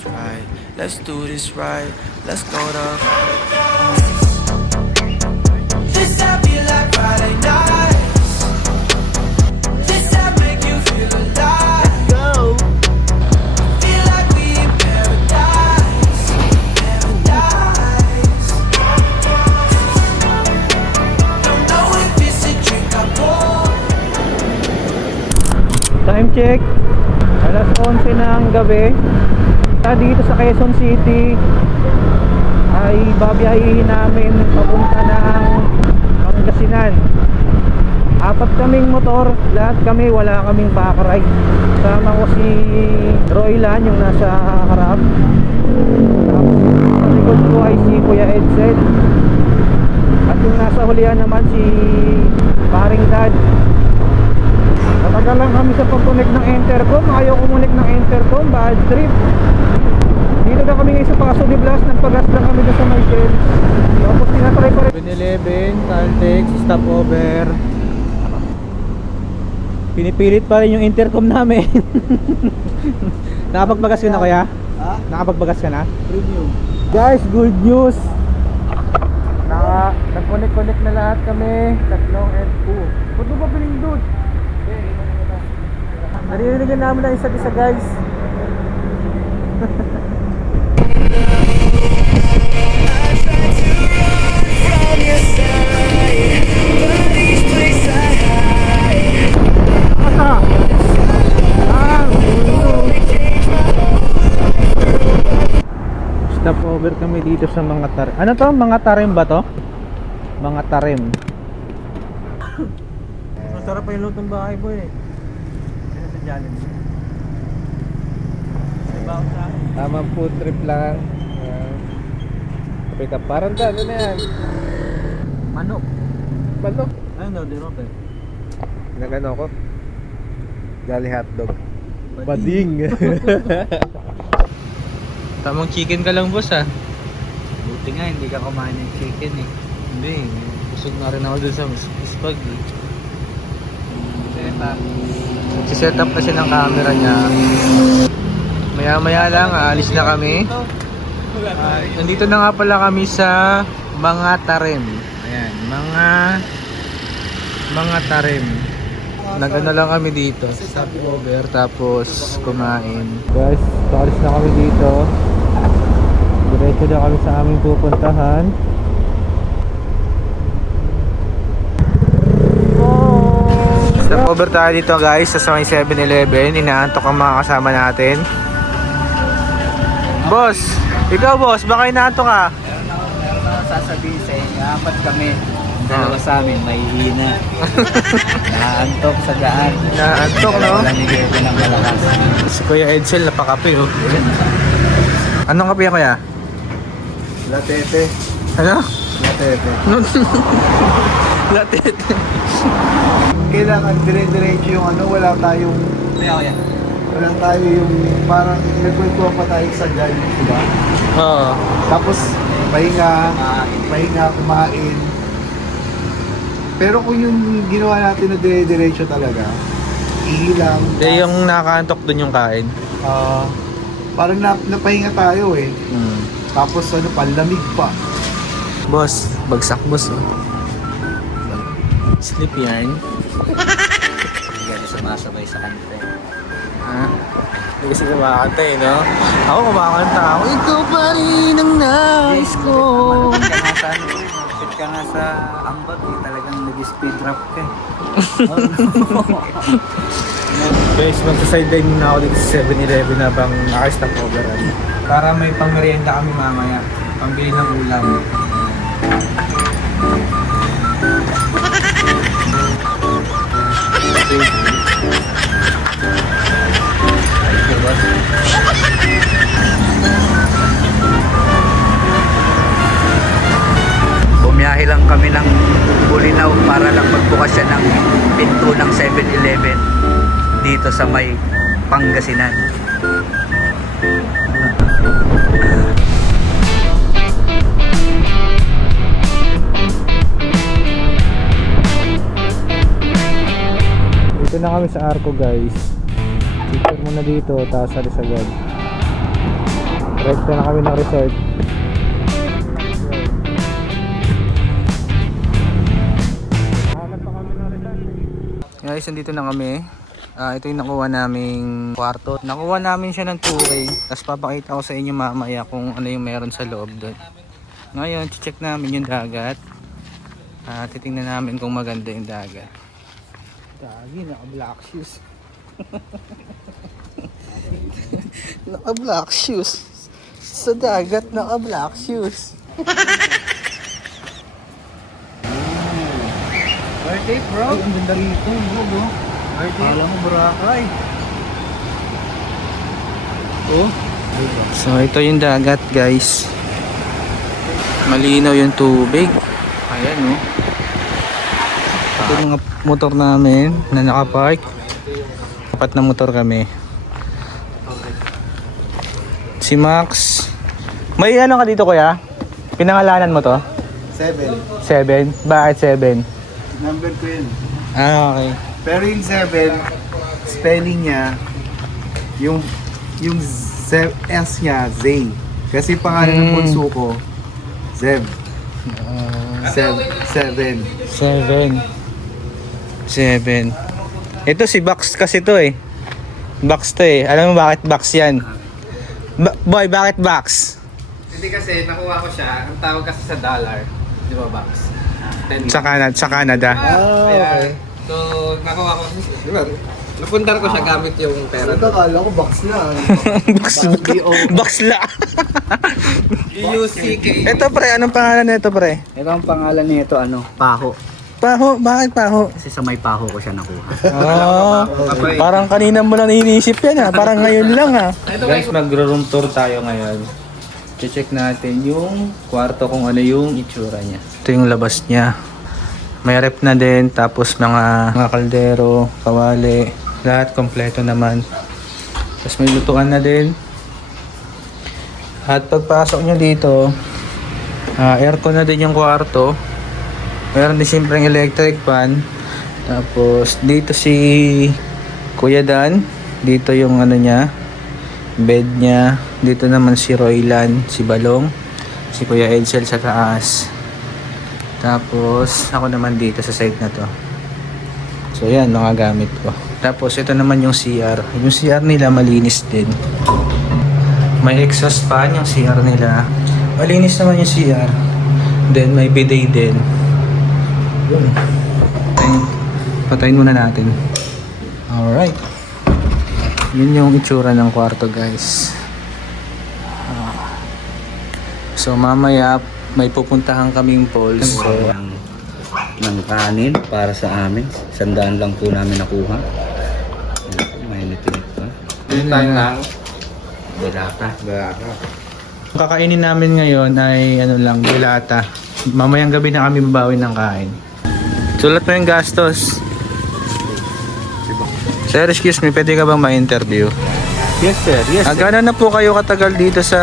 this right. Let's do this right. Let's go to. This I feel like Friday nights. This I make you feel alive. Go. Feel like we in paradise. Paradise. Don't know if it's a drink I want. Time check, alas 11 ng gabi. Dito sa Quezon City ay babiyahihin namin papunta ng Pangasinan. 4 kaming motor, lahat kami, wala kaming back-ride. Sama ko si Roylan, yung nasa harap. Tapos sa likod ko ay si Kuya Edsel. At yung nasa hulihan naman si Paring Dad. Matagal lang kami sa pag-connect ng intercom. Ayaw kumonek ng intercom, bad trip. Dito na kami ngayon sa Paso de Blas. Nagpagas lang kami doon sa Michelle. Tapos tinatry pa rin 7-Eleven, Caltex, stopover. Pinipilit pa rin yung intercom namin. Nakapagbagas ka na kaya? Ha? Nakapagbagas ka na? Premium. Guys, good news. Nag-connect na lahat kami. Tatlong and two. Ba't mo ba pinindot? Naririnig namin na isa't isa, guys. Stop over kami dito sa mga tarim. Ano to? Mga tarim ba to? Mga tarim. Masarap pa yung lutong bahay, boy. Ano sa Jollibee? Tamang food trip lang. Pick up. Parang ano na yan? Manok. Manok? Ayun daw, di rope. Nagano ko? Jolly hotdog. Bading. Tamang chicken ka lang, boss, ha? Buti nga, hindi ka kumain ng chicken eh. Hindi. Busog na rin ako dun sa spag. Set up kasi ng camera niya. Maya lang, alis na kami. Nandito na nga pala kami sa mga tarim. Ayan, mga tarim. Nagano lang kami dito. Stop over tapos kumain. Guys, alis na kami dito. Diretso na kami sa aming pupuntahan. Stop over tayo dito, guys, sa may 7-Eleven. Inaantok ang mga kasama natin. Boss, ikaw boss, baka inaantok ka? Meron ako sasabihin sa inyo, 4 kami. Dalawa sa amin, may hina. Naantok sa daan. Naantok, no? Wala ni Diego ng malakas. Si Kuya Edsel, napakape, oh. Anong kape yan, Kuya? Latete. Ano? Latete. Latte. Kailangan dire-diretso yung ano, wala tayong... Wala tayo yung parang nagkwentuhan pa tayo sa dyan, diba? Oo. Tapos, pahinga, kumain. Pero kung yung ginawa natin na dire-diretso talaga, ihilang. Hindi, yung nakaantok dun yung kain. Parang napahinga tayo eh. Tapos ano, panlamig pa. Boss, bagsak boss, oh. Sleep yarn. Hindi ka sumasabay sa kanta eh. Ha? Hindi kasi kumakanta eh, no? Ako kumakanta ako. Ikaw pa rin ang nais ko. Malapit ka nga sa ambag eh. Talagang nag-speed rap ka eh. Guys, magsa-sideline muna ako dito sa 7-Eleven habang naka-stop over. Para may pang-merienda kami mamaya. Pambili ng ulam. Bumiyahe lang kami ng Bulinaw para lang magbukas siya ng pinto ng 7-Eleven dito sa may Pangasinan. Dito na kami sa Arco, guys. Picture muna dito, tapos alis agad. Rekta na kami ng resort. Guys, nandito na kami. Ito yung nakuha naming kwarto. Nakuha namin siya ng 2K. Tapos papakita ko sa inyo mamaya kung ano yung meron sa loob doon. Ngayon, check namin yung dagat. Titingnan namin kung maganda yung dagat. Dagi, naka-black shoes. Naka-black shoes. Sa dagat, naka-black shoes. Worth it, bro. Ay, ang ganda rito, bro. Worth it. Alam mo, Boracay. Oh. So, ito yung dagat, guys. Malinaw yung tubig. Ayan, oh. Ito yung mga motor namin na nakapark. 4 na motor kami. Si Max. May ano ka dito, kuya? Pinangalanan mo to? 7. 7? Bakit 7? Number ko yun. Okay. Pero yung 7, spelling niya, yung S niya, Zay. Kasi pangalan ng bunso ko, Zeb. 7. 7. Ito si Box kasi to eh. Box to eh. Alam mo bakit Box yan? Boy, bakit Box? Hindi kasi nakuha ko siya, ang tawag kasi sa dollar, di ba box? Sa Canada. Okay. So, nakuha ko, di ba? Napundar ko siya gamit yung pera. Ito, kala ko box na. Box la. UCK. Ito pre, anong pangalan nito pre? Ito ang pangalan nito, Paho. Paho, bakit Paho? Kasi sa may Paho ko siya nakuha. Oh, parang kanina mo lang iniisip yan ah. Parang ngayon lang ah. Guys, magro-room tour tayo ngayon. Check natin yung kwarto kung ano yung itsura niya. Ito yung labas niya. May rep na din, tapos mga kaldero, kawali, lahat kompleto naman. Tapos may lutuan na din. At pagpasok niyo dito, aircon na din yung kwarto. Meron din siyempre electric fan. Tapos dito si Kuya Dan, dito yung ano niya, bed niya. Dito naman si Roylan, si Balong, si Kuya Edsel sa taas. Tapos ako naman dito sa side na to. So yan, mga gamit ko. Tapos ito naman yung CR. Yung CR nila malinis din. May exhaust fan yung CR nila. Malinis naman yung CR. Then may bidet din. Yun. Patayin muna natin. Alright. Yun yung itsura ng kwarto, guys. So mamaya may pupuntahan kaming falls. So, ng kanin para sa amin. 100 lang po namin nakuha. May nitinit pa. yun na. Dilata. Ang kakainin namin ngayon ay ano lang, dilata. Mamayang gabi na kami babawi ng kain. Sulat mo yung gastos. Sir, excuse me, pwede ka bang ma-interview? Yes sir, yes sir. Gano'n na po kayo katagal dito sa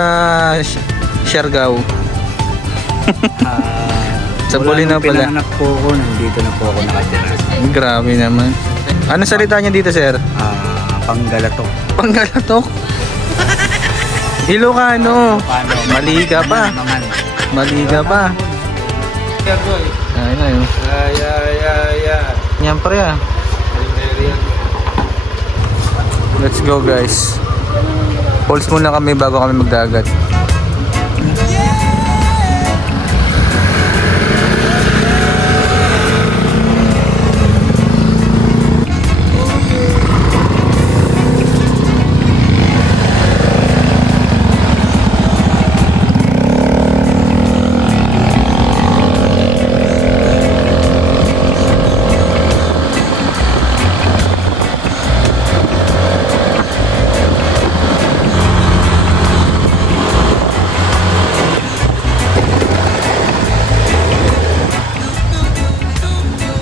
Siargao? Sa Bulinaw pala. Pinanganak po ako, nandito na po ako nakatira. Grabe naman. Ano salita niya dito, sir? Panggalatok. Panggalatok? Ilocano. Maliga pa. Maliga pa. Ayun na yun. Yan pre ah. Let's go guys. Pulse muna kami bago kami magdagat.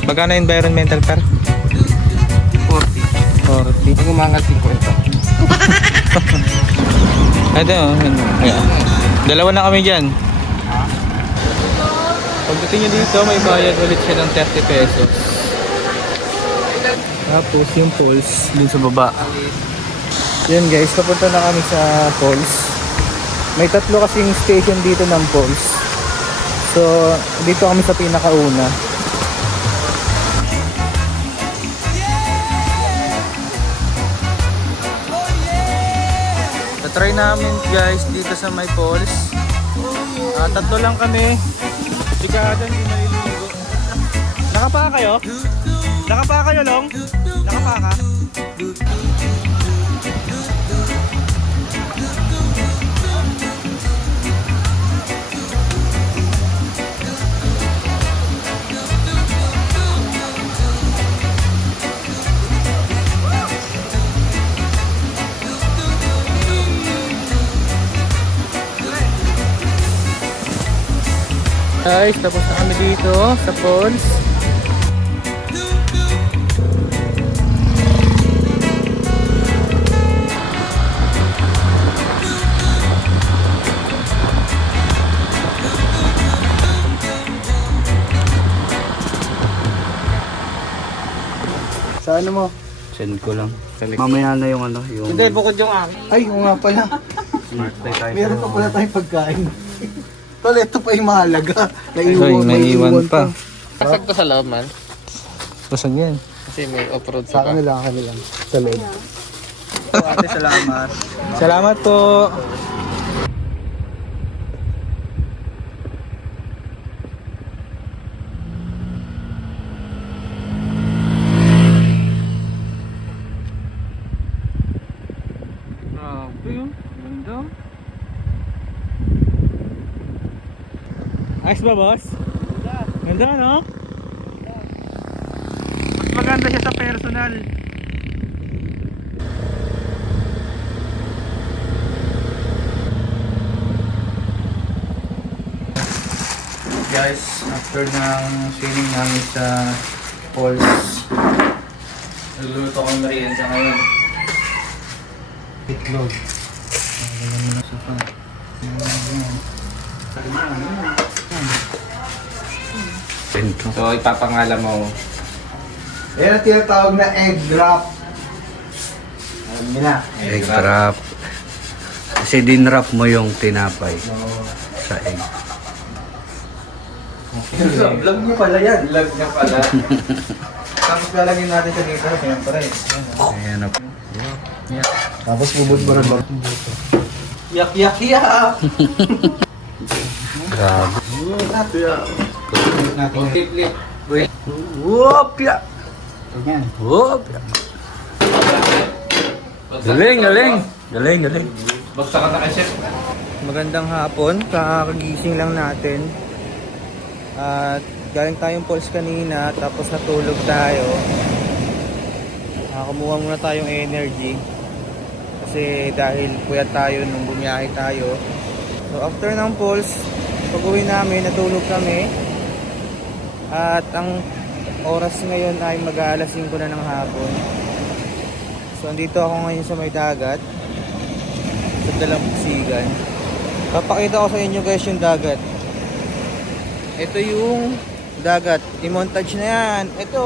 Magkano environmental par? 40. Pag umangat 50. Ito oh. Ayan. Dalawa na kami dyan. Pagdating nyo dito, may bayad ulit siya ng 30 pesos. Tapos yung falls dun sa baba. Yan guys, papunta na kami sa falls. May 3 kasing station dito ng Pulse. So, dito kami sa pinakauna. Try namin guys dito sa may Pulse. 3 lang kami. Sigado hindi maliligo. Nakapaka kayo? Nakapaka kayo, Long? Nakapaka? Guys, tapos na kami dito sa Pulse. Sa ano mo? Send ko lang. Mamaya na yung ano, yung... Hindi, bukod yung akin. Ay, oo nga pala. Meron pa pala tayong pagkain. Tol, ito pa yung mahalaga. May iwan pa. Pasag to sa loob, man. Pasan yan. Kasi may off-road Sa pa. kanila sa loob. Ate, salamat. Salamat po. Grabe yun. Ganda. Ayos ba, boss? Ganda, no? Mas maganda siya sa personal. Guys, after ng swimming namin sa Pulse, nagluluto ko ng merienda ngayon. Itlog. So, ipapangalan mo. Yan ang tinatawag na egg drop. Alam niyo na. Egg wrap. Kasi dinwrap mo yung tinapay sa egg. Vlog niyo pala yan. Vlog niya pala. Tapos lalagyan natin sa dito, siyempre. Ayan na. Tapos bubud-burad ba? Yak, yak, yak! Grabe. Flip, flip. Whoop ya! Ganyan. Whoop ya! Galing, galing! Galing, galing. Basta ka na kay chef. Magandang hapon, kakagising lang natin. At galing tayong Pulse kanina, tapos natulog tayo. Kumuha muna tayong energy. Kasi dahil puyat tayo nung bumiyahe tayo. So after ng Pulse, pag-uwi namin, natulog kami. At ang oras ngayon ay mag-aalas 5 na ng hapon. So andito ako ngayon sa may dagat, sa Dalampasigan. Papakita ko sa inyo guys yung dagat. Ito yung dagat. I-montage na yan. Ito.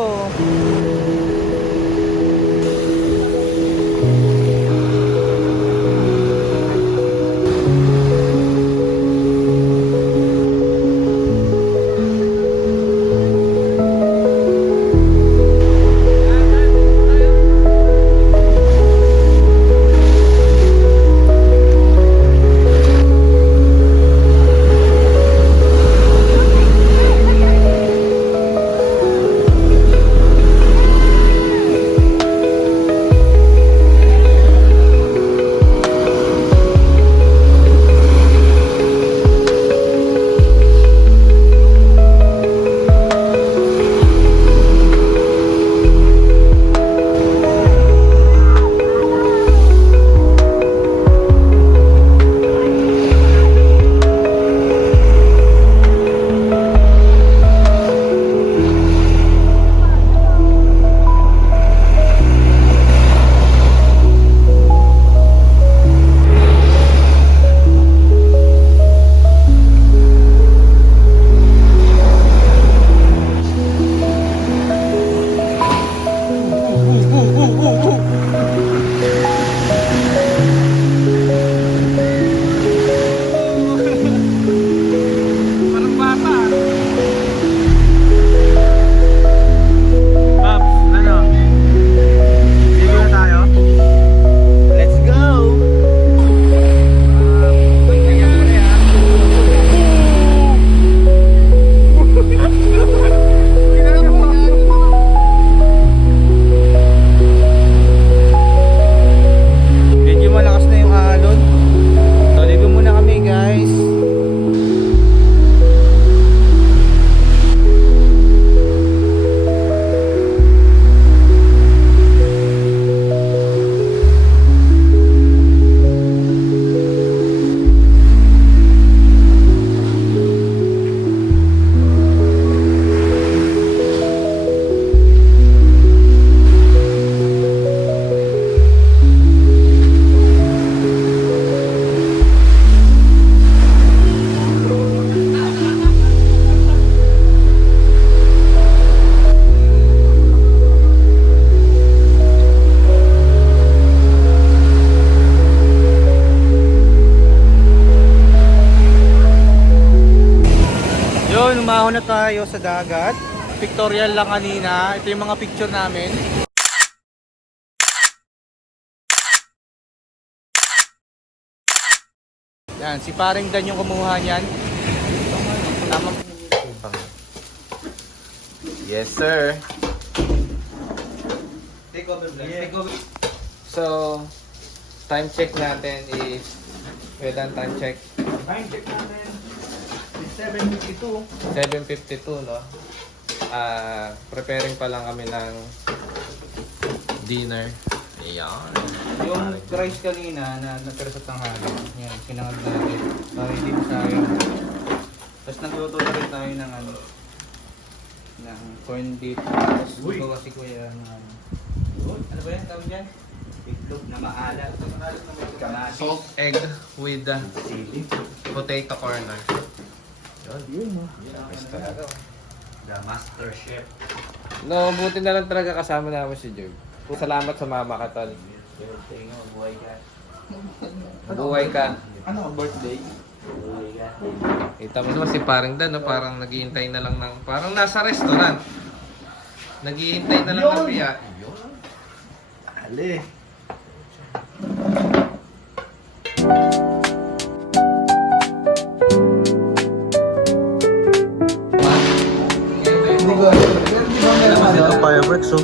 Mauna tayo sa dagat. Pictorial lang kanina. Ito yung mga picture namin. Yan, si paring Dan yung kumuha niyan. Tama. Yes, sir. Take over, Take over. So, time check natin is... Wait lang, time check. Time check namin. 7:52. 7:52, no? Preparing pa lang kami ng dinner. Ayan. Yung rice kanina na natira sa tanghali. Yan, sinangag natin. Para hindi masayang. Tapos nagluto na rin tayo ng ano. Ng corned beef. Tapos gawa si Kuya ng ano. Ano ba yan? Tawag dyan? Itlog na maalat. Kamatis. Soft egg with potato corner. Yun mo. The Master Chef. No, buti na lang talaga kasama namin si Job. Salamat sa mama ka, tol. Buhay ka. Buhay ka. Ano, birthday? Buhay ka. Kita mo naman si parang Dan, no? Parang naghihintay na lang ng... Parang nasa restaurant. Naghihintay na lang ng piya. Ali. Ito fireworks, oh.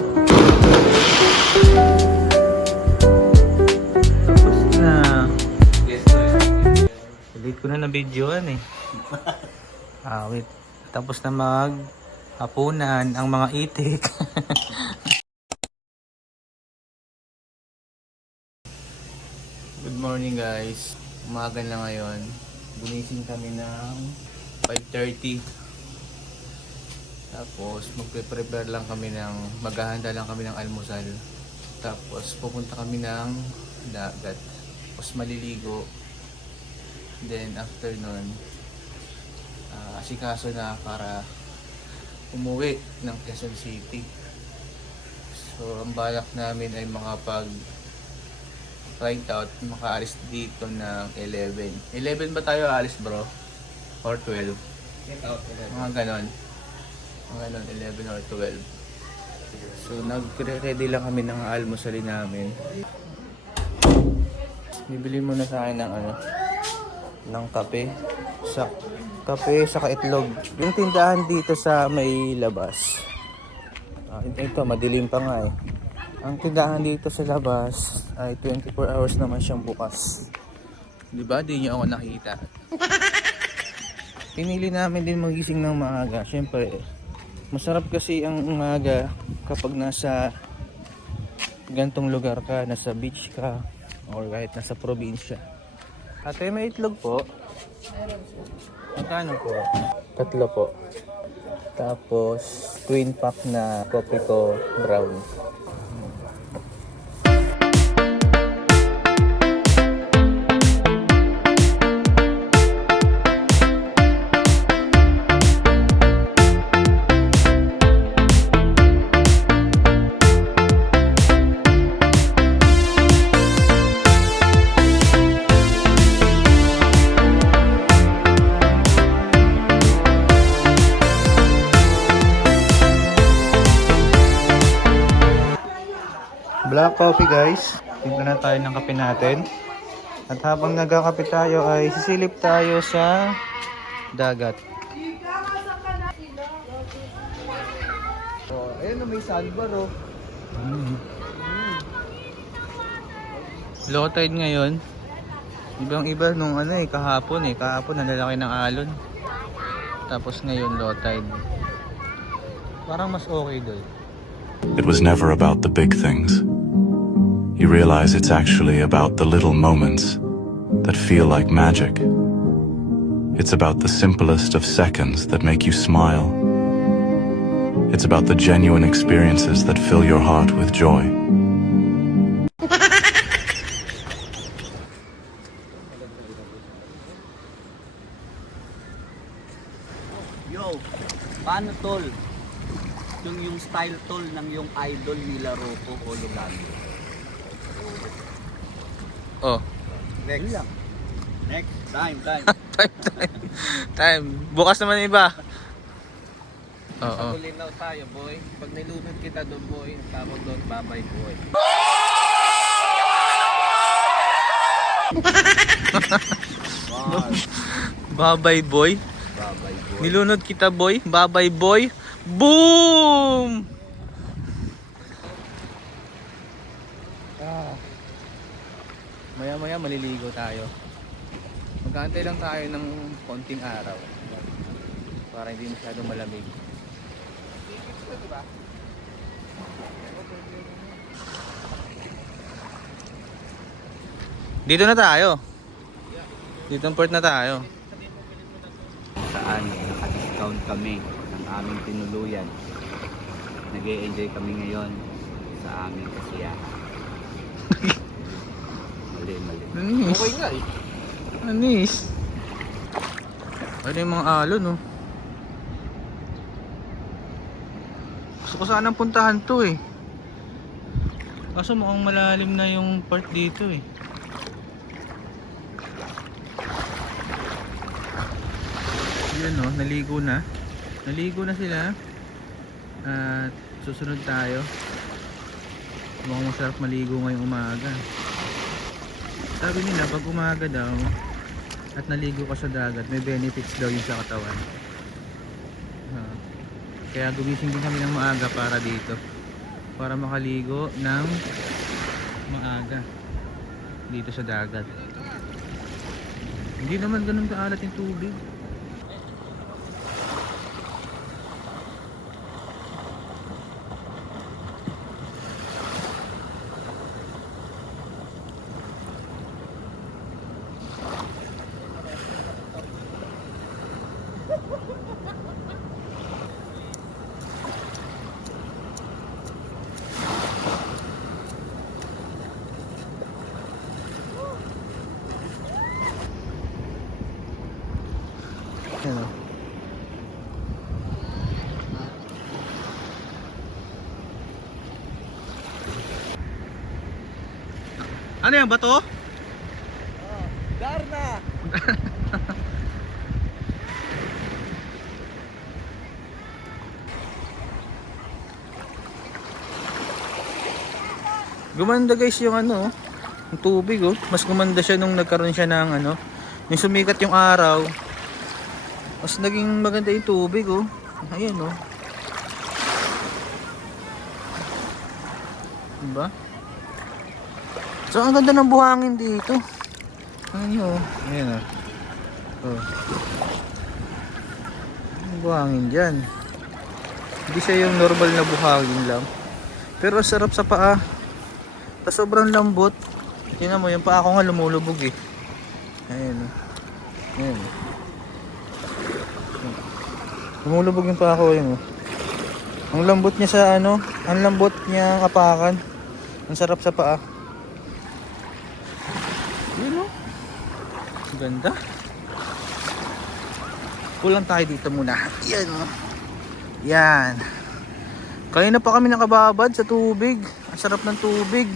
Tapos na. Delete ko na na videoan eh. Wait. Tapos na hapunan ang mga itik. Good morning guys. Umaga na ngayon. Gumising kami ng 5:30. Tapos magpe-prepare lang kami maghahanda lang kami ng almusal. Tapos pupunta kami ng dagat. Tapos maliligo. Then after nun, asikaso na para umuwi ng Quezon City. So ang balak namin ay ride out, makaalis dito ng 11. 11 ba tayo aalis, bro? Or 12? Mga ganon. Mga ganon, 11 or 12. So nag-ready lang kami ng almusalin namin. Bibili muna sa akin ng kape. Kape sa itlog. Yung tindahan dito sa may labas. Ito, madilim pa nga eh. Ang tindahan dito sa labas ay 24 hours naman siyang bukas. Diba? Di niyo ako nakita. Pinili namin din magising ng maaga. Siyempre, masarap kasi ang umaga kapag nasa gantong lugar ka, nasa beach ka, or kahit nasa probinsya. Ate, may itlog po. Magkano po? 3 po. Tapos, twin pack na Copico brown. Black coffee guys. Tingnan na tayo ng kape natin. At habang nagkakape tayo ay sisilip tayo sa dagat. Oh, ayun na, may sandbar oh. Low tide ngayon. Ibang iba nung kahapon Kahapon nalalaki ng alon. Tapos ngayon low tide. Parang mas okay doon. It was never about the big things. You realize it's actually about the little moments that feel like magic. It's about the simplest of seconds that make you smile. It's about the genuine experiences that fill your heart with joy. Yo, paano tol? Yung style tol ng yung idol nila Rocco Ologando. Oh. Next. Next. Time. Time. Bukas naman iba. Oo. Sa Bulinaw tayo, boy. Pag nilunod kita doon, boy, ang tawag doon, babay, boy. Babay boy. Babay boy. Nilunod kita boy. Babay boy. Boom! Maya maya maliligo tayo. Magkaantay lang tayo ng konting araw para hindi masyadong malamig. Dito na tayo. Dito ang port na tayo. Saan naka-discount kami ng aming tinuluyan. Nag-e-enjoy kami ngayon sa aming kasiyahan. Mali. Anis. Okay nga eh. Anis. Ano yung mga alon, no? Gusto ko sanang puntahan to eh. Kaso mukhang malalim na yung part dito eh. Yun no, naligo na. Naligo na sila. At susunod tayo. Mukhang masarap maligo ngayong umaga. Sabi nila pag umaga daw at naligo ka sa dagat, may benefits daw yun sa katawan. Kaya gumising din kami ng maaga para dito. Para makaligo ng maaga dito sa dagat. Hindi naman ganun kaalat yung tubig. Ano? Ano yan? Bato? Darna! Gumanda guys yung ano, yung tubig oh. Mas gumanda siya nung nagkaroon siya ng ano, yung sumikat yung araw. Mas naging maganda yung tubig oh. Ayan oh. Diba? So ang ganda ng buhangin dito. Ano oh. Ayan oh. Oh. Ang buhangin dyan. Hindi siya yung normal na buhangin lang. Pero sarap sa paa. Tapos sobrang lambot. Tingnan mo, yung paa ko nga lumulubog eh. Ayan oh. Ayan oh. Lumulubog yung paa ko yun oh. Ang lambot niya sa ano, ang lambot niya kapakan. Ang sarap sa paa. Yun oh. Ang ganda. Kulang tayo dito muna. Yan oh. Yan. Kanina pa kami nakababad sa tubig. Ang sarap ng tubig.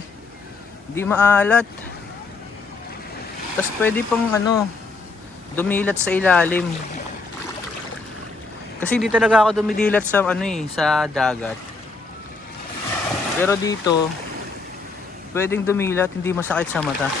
Hindi maalat. Tapos pwede pang ano, dumilat sa ilalim. Kasi hindi talaga ako dumidilat sa ano eh, sa dagat. Pero dito, pwedeng dumilat, hindi masakit sa mata.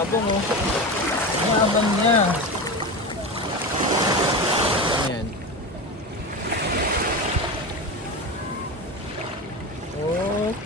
Yabong oh. Yabang niya. Ayan. Oh.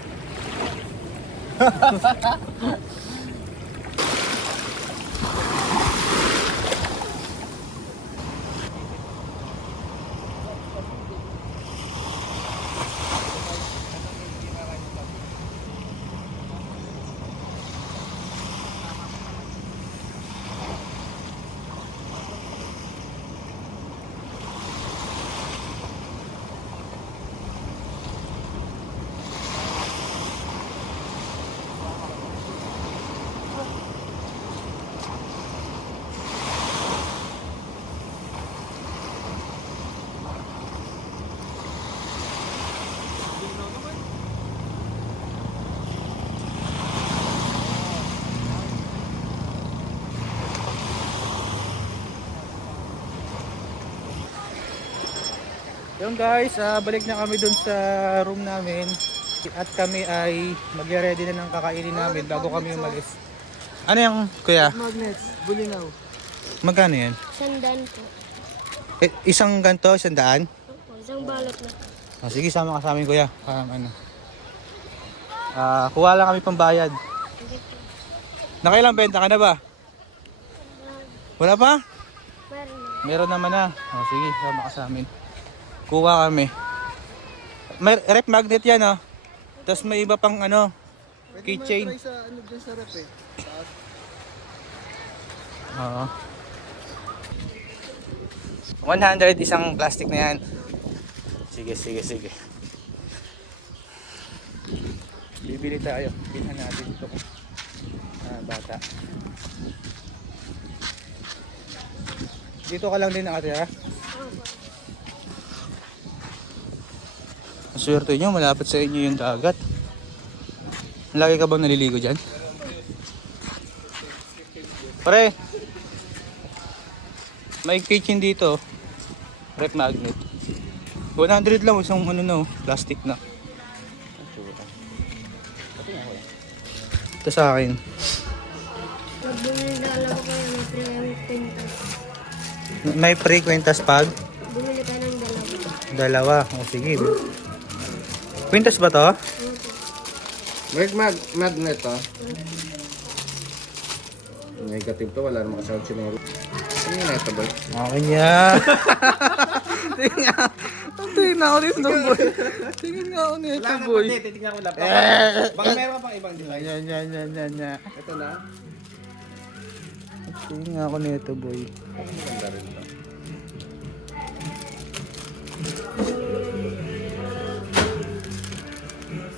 Yung guys, balik na kami dun sa room namin at kami ay magre-ready na ng kakainin namin bago kami umalis. Ano yung kuya? Magnets, bulinaw. Magkano yan? Sandaan po. Isang ganto, 100? Opo, isang balot na. Sige, sama ka sa amin kuya. Kuha lang kami pambayad. Sige po. Nakailang benta ka na ba? Wala pa? Meron na. Meron naman na. Sige, sama ka sa amin. Kuha kami. May rep magnet yan oh. Tapos may iba pang ano, keychain. Pwede sa ano dyan sa rep eh. Oo. 100 isang plastic na yan. Sige. Bibili tayo. Bilhan natin ito. Bata. Dito ka lang din nakatira? Ang swerte nyo, malapit sa inyo yung dagat. Lagi ka bang naliligo dyan? Pare, may kitchen dito. Rep magnet. 100 lang, isang ano na, plastic na. Ito sa akin. Bumili na alam ko yung may kwintas. May pre-kwintas pag? Bumili ka ng dalawa. Dalawa. O sige. Kwintas ba to? Magnet to. Negative to, wala namang kasama sinero. Ano yun ito, boy? Okay niya. Tingnan ako nito, boy. Tingnan nga ako nito, boy. Titignan ko lang. Baka meron pang ibang design. Yan. Ito na. Tingnan ako nito, boy. Maganda rin to.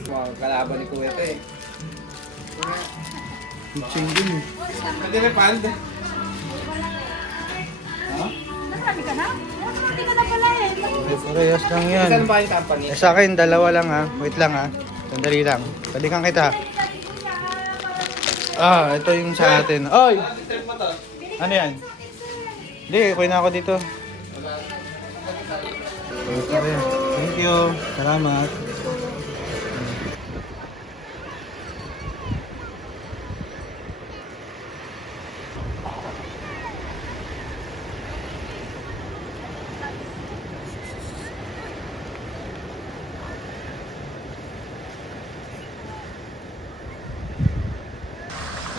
Mga kalaban ni Kuwete eh. Kitchen din eh. Hindi na pand. Parehas lang yan. Saan ba yung company? Sa akin, dalawa lang ha. Wait lang ha. Sandali lang. Balikan kita. Ito yung sa atin. Oy! Ano yan? Hindi, kuha na ako dito. Thank you. Salamat.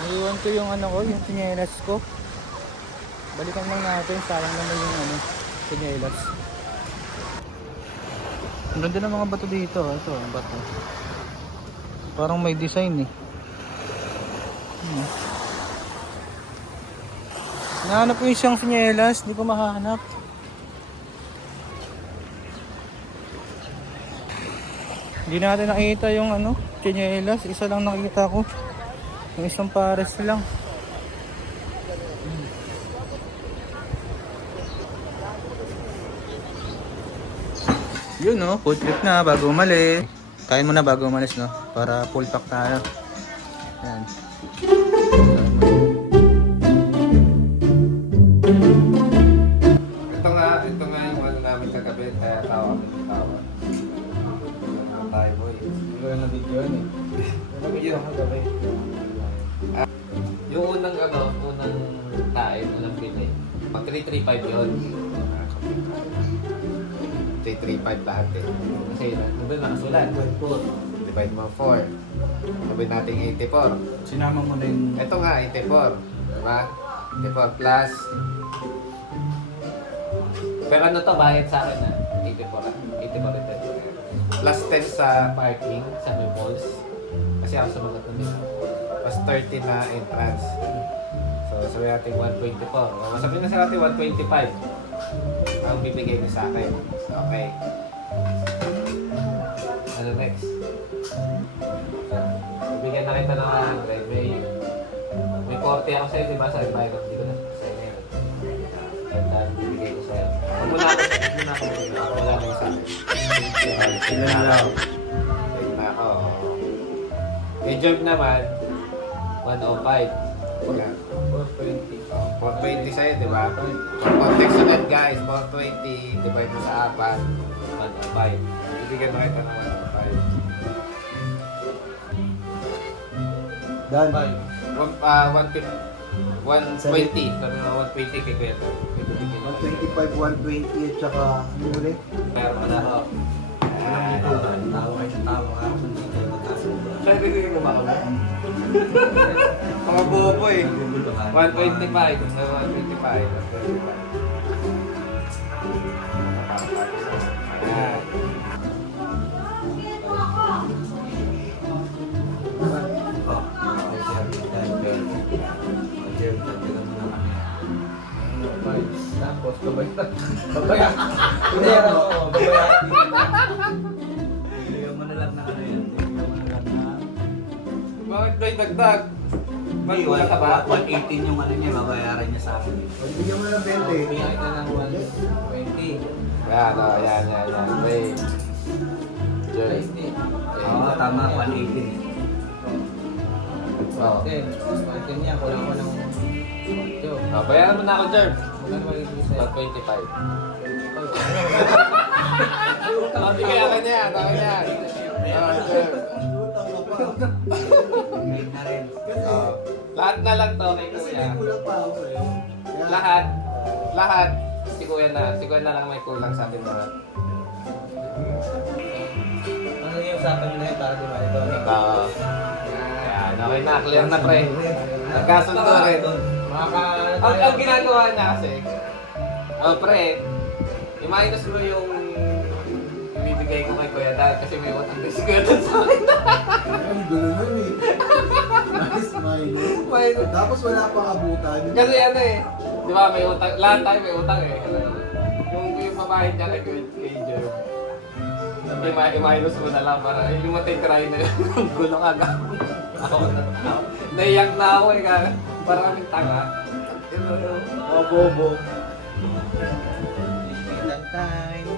Naiwan ko yung ano ko, yung tsinelas ko. Balikan lang natin, sayang naman yung ano, tsinelas. Ang ganda ng mga bato dito, ito, ang bato. Parang may design eh. Nahanap ko yung isang tsinelas, hindi ko mahanap. Hindi natin nakita yung ano, tsinelas, isa lang nakita ko. Yung isang pares lang. Yun no, food trip na bago umalis. Kain mo na bago umalis no, para full pack tayo. Yan. Ito nga yung ano namin kagabi, kaya tawa kami. Ano tayo, boy? Wala na video yun eh. Video kagabi. Yung unang unang Pinoy. Pag 335 yun. 335 lahat eh. Kasi doon nakasulat. Divide mo 4. Sabihin natin 84. Sinama mo na yung... Ito nga, 84. Diba? 84 plus. Pero ano to, bayad sa akin na 84 ito. Plus 10 sa parking, sa may malls. Kasi ako sumagot na nila. Plus 30 na entrance. So, sabi natin 124. Sabi na sa natin 125. Ang bibigay niya sa akin. Okay. Ano next? Bibigyan na kita ng 100. May 40 ako sa'yo, di ba? Sa environment, di ko na sa'yo ngayon. Sandaan, bibigay ko sa'yo. Huwag muna ako. Wala na yung sa'yo. Sila na lang. Sa'yo na ako. Yung job naman, 105. Yan. 420 sa'yo, di ba? Context ulit guys, 420 divide mo sa 4, 105. Bibigyan na kita ng 105. Dan. 120. Sabi mo 120 kay Kuya. 125, 120 at saka ano ulit? Pero wala ako. Tawa ka. Saan bibigyan mo ba kami? Mga bobo eh. 125. 125. Ayan. Tapos, babaya. Hindi ako, babaya. Bigyan mo na lang na ano yan. Bigyan mo na lang na... Bakit ba yung dagdag? Hindi, Wala ka ba? 118 yung ano niya, babayaran niya sa akin. Bigyan mo na ng 20. Bigyan ka ng 120. Yan, o. Yan. Wait. Oo, tama, 118. Oh. Oh, bayaran mo na ako, Jerv. 125. Oh, bigyan ka niya. Tawag niya. Oh, Jerv. Na rin. Oh. Lahat na lang to kay Kuya. Kulang pa ako eh. Lahat. Si Kuya na lang may kulang sa atin lahat. Ano yung usapan nyo na yun para di ba ito? Oo. Yan, okay na. Clear na, pre. Nagkasundo rin. Ang ginagawa niya kasi, pre, i-minus mo yung ibibigay ko kay Kuya Dad kasi may utang din si Kuya Dad sa akin. Ang gulo nun eh. Minus. Tapos wala pang abutan. Kasi ano eh, di ba may utang, lahat tayo may utang eh. Yung mabahid niya kay Jerv. I-minus mo na lang para yung matitry na yun. Gulo ka ga. Ako na. Naiyak na ako eh. Parang kaming tanga. Oh, bobo. Time.